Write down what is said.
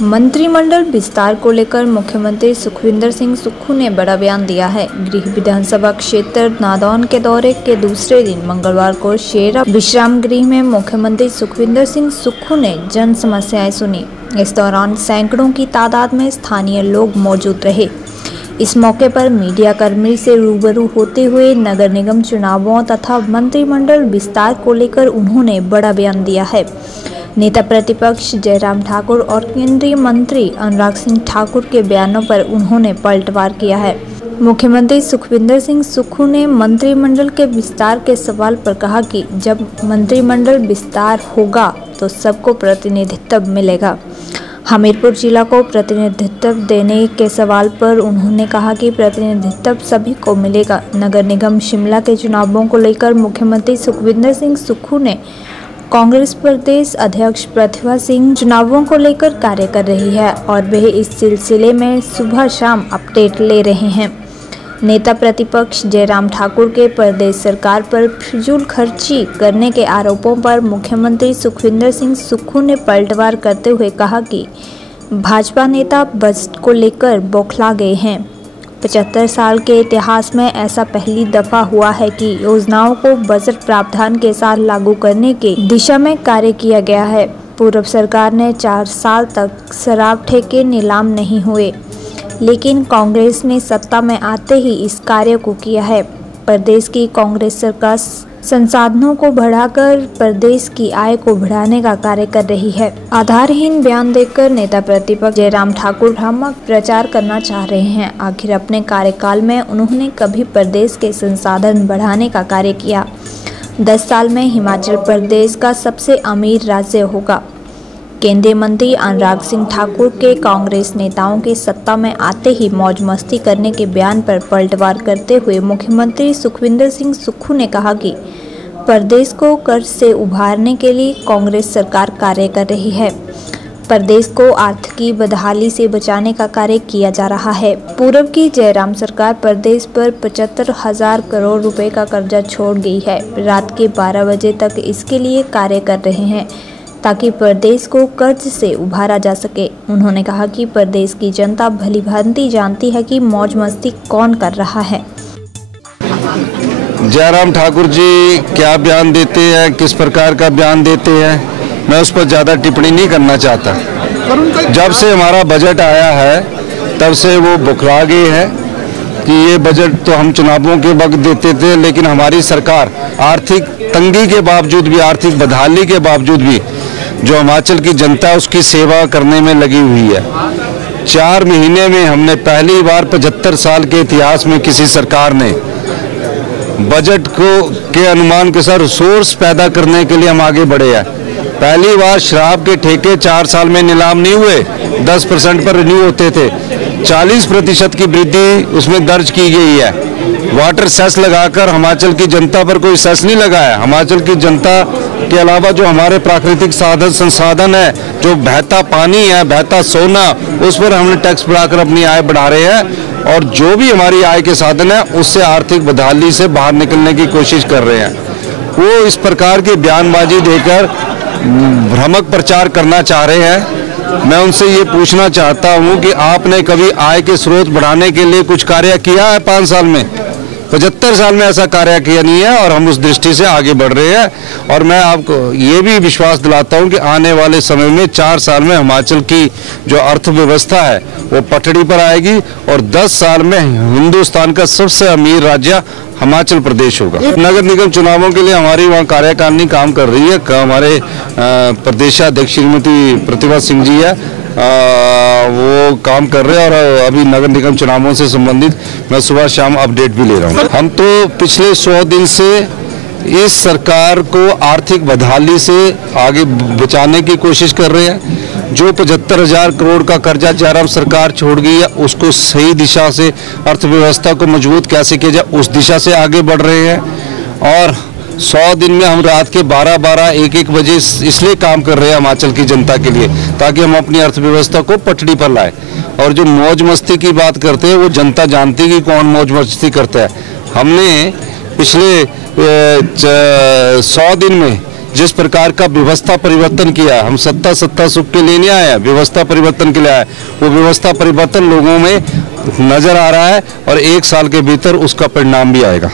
मंत्रिमंडल विस्तार को लेकर मुख्यमंत्री सुखविंदर सिंह सुक्खू ने बड़ा बयान दिया है। गृह विधानसभा क्षेत्र नादौन के दौरे के दूसरे दिन मंगलवार को शेरा विश्राम गृह में मुख्यमंत्री सुखविंदर सिंह सुक्खू ने जन समस्याएं सुनी। इस दौरान सैकड़ों की तादाद में स्थानीय लोग मौजूद रहे। इस मौके पर मीडिया कर्मी से रूबरू होते हुए नगर निगम चुनावों तथा मंत्रिमंडल विस्तार को लेकर उन्होंने बड़ा बयान दिया है। नेता प्रतिपक्ष जयराम ठाकुर और केंद्रीय मंत्री अनुराग सिंह ठाकुर के बयानों पर उन्होंने पलटवार किया है। मुख्यमंत्री सुखविंदर सिंह सुक्खू ने मंत्रिमंडल के विस्तार के सवाल पर कहा कि जब मंत्रिमंडल विस्तार होगा तो सबको प्रतिनिधित्व मिलेगा। हमीरपुर जिला को प्रतिनिधित्व देने के सवाल पर उन्होंने कहा कि प्रतिनिधित्व सभी को मिलेगा। नगर निगम शिमला के चुनावों को लेकर मुख्यमंत्री सुखविंदर सिंह सुक्खू ने कांग्रेस प्रदेश अध्यक्ष प्रतिभा सिंह चुनावों को लेकर कार्य कर रही है और वह इस सिलसिले में सुबह शाम अपडेट ले रहे हैं। नेता प्रतिपक्ष जयराम ठाकुर के प्रदेश सरकार पर फिजूल खर्ची करने के आरोपों पर मुख्यमंत्री सुखविंदर सिंह सुक्खू ने पलटवार करते हुए कहा कि भाजपा नेता बजट को लेकर बौखला गए हैं। 75 साल के इतिहास में ऐसा पहली दफा हुआ है कि योजनाओं को बजट प्रावधान के साथ लागू करने के दिशा में कार्य किया गया है। पूर्व सरकार ने 4 साल तक शराब ठेके नीलाम नहीं हुए, लेकिन कांग्रेस ने सत्ता में आते ही इस कार्य को किया है। प्रदेश की कांग्रेस सरकार संसाधनों को बढ़ाकर प्रदेश की आय को बढ़ाने का कार्य कर रही है। आधारहीन बयान देकर नेता प्रतिपक्ष जयराम ठाकुर भ्रामक प्रचार करना चाह रहे हैं। आखिर अपने कार्यकाल में उन्होंने कभी प्रदेश के संसाधन बढ़ाने का कार्य किया? 10 साल में हिमाचल प्रदेश का सबसे अमीर राज्य होगा। केंद्रीय मंत्री अनुराग सिंह ठाकुर के कांग्रेस नेताओं के सत्ता में आते ही मौज मस्ती करने के बयान पर पलटवार करते हुए मुख्यमंत्री सुखविंदर सिंह सुक्खू ने कहा कि प्रदेश को कर्ज से उभारने के लिए कांग्रेस सरकार कार्य कर रही है। प्रदेश को आर्थिकी बदहाली से बचाने का कार्य किया जा रहा है। पूर्व की जयराम सरकार प्रदेश पर 75,000 करोड़ रुपए का कर्जा छोड़ गई है। रात के 12 बजे तक इसके लिए कार्य कर रहे हैं ताकि प्रदेश को कर्ज से उभारा जा सके। उन्होंने कहा कि प्रदेश की जनता भलीभांति जानती है कि मौज मस्ती कौन कर रहा है। जयराम ठाकुर जी क्या बयान देते हैं, किस प्रकार का बयान देते हैं, मैं उस पर ज़्यादा टिप्पणी नहीं करना चाहता। जब से हमारा बजट आया है तब से वो बुखला गए हैं कि ये बजट तो हम चुनावों के वक्त देते थे, लेकिन हमारी सरकार आर्थिक तंगी के बावजूद भी, आर्थिक बदहाली के बावजूद भी जो हिमाचल की जनता उसकी सेवा करने में लगी हुई है। 4 महीने में हमने पहली बार 75 साल के इतिहास में किसी सरकार ने बजट को के अनुमान के साथ रिसोर्स पैदा करने के लिए हम आगे बढ़े हैं। पहली बार शराब के ठेके 4 साल में नीलाम नहीं हुए, 10% पर रिन्यू होते थे। 40% की वृद्धि उसमें दर्ज की गई है। वाटर सेस लगाकर हिमाचल की जनता पर कोई सेस नहीं लगा है। हिमाचल की जनता के अलावा जो हमारे प्राकृतिक संसाधन है, जो बहता पानी है, बहता सोना, उस पर हमने टैक्स बढ़ाकर अपनी आय बढ़ा रहे हैं और जो भी हमारी आय के साधन है उससे आर्थिक बदहाली से बाहर निकलने की कोशिश कर रहे हैं। वो इस प्रकार की बयानबाजी देकर भ्रामक प्रचार करना चाह रहे हैं। मैं उनसे ये पूछना चाहता हूँ कि आपने कभी आय के स्रोत बढ़ाने के लिए कुछ कार्य किया है? 5 साल में, 75 साल में ऐसा कार्य किया नहीं है और हम उस दृष्टि से आगे बढ़ रहे हैं। और मैं आपको ये भी विश्वास दिलाता हूं कि आने वाले समय में 4 साल में हिमाचल की जो अर्थव्यवस्था है वो पटड़ी पर आएगी और 10 साल में हिंदुस्तान का सबसे अमीर राज्य हिमाचल प्रदेश होगा। नगर निगम चुनावों के लिए हमारी वहाँ कार्यकारिणी काम कर रही है। हमारे प्रदेशाध्यक्ष श्रीमती प्रतिभा सिंह जी है, वो काम कर रहे हैं और अभी नगर निगम चुनावों से संबंधित मैं सुबह शाम अपडेट भी ले रहा हूँ। हम तो पिछले 100 दिन से इस सरकार को आर्थिक बदहाली से आगे बचाने की कोशिश कर रहे हैं। जो 75,000 करोड़ का कर्जा जयराम सरकार छोड़ गई है उसको सही दिशा से, अर्थव्यवस्था को मजबूत कैसे किया जाए उस दिशा से आगे बढ़ रहे हैं। और 100 दिन में हम रात के 12-12, 1-1 बजे इसलिए काम कर रहे हैं हिमाचल की जनता के लिए, ताकि हम अपनी अर्थव्यवस्था को पटड़ी पर लाएं। और जो मौज मस्ती की बात करते हैं वो जनता जानती है कि कौन मौज मस्ती करता है। हमने पिछले 100 दिन में जिस प्रकार का व्यवस्था परिवर्तन किया, हम सत्ता सुख के लिए नहीं आए, व्यवस्था परिवर्तन के लिए आए। वो व्यवस्था परिवर्तन लोगों में नजर आ रहा है और 1 साल के भीतर उसका परिणाम भी आएगा।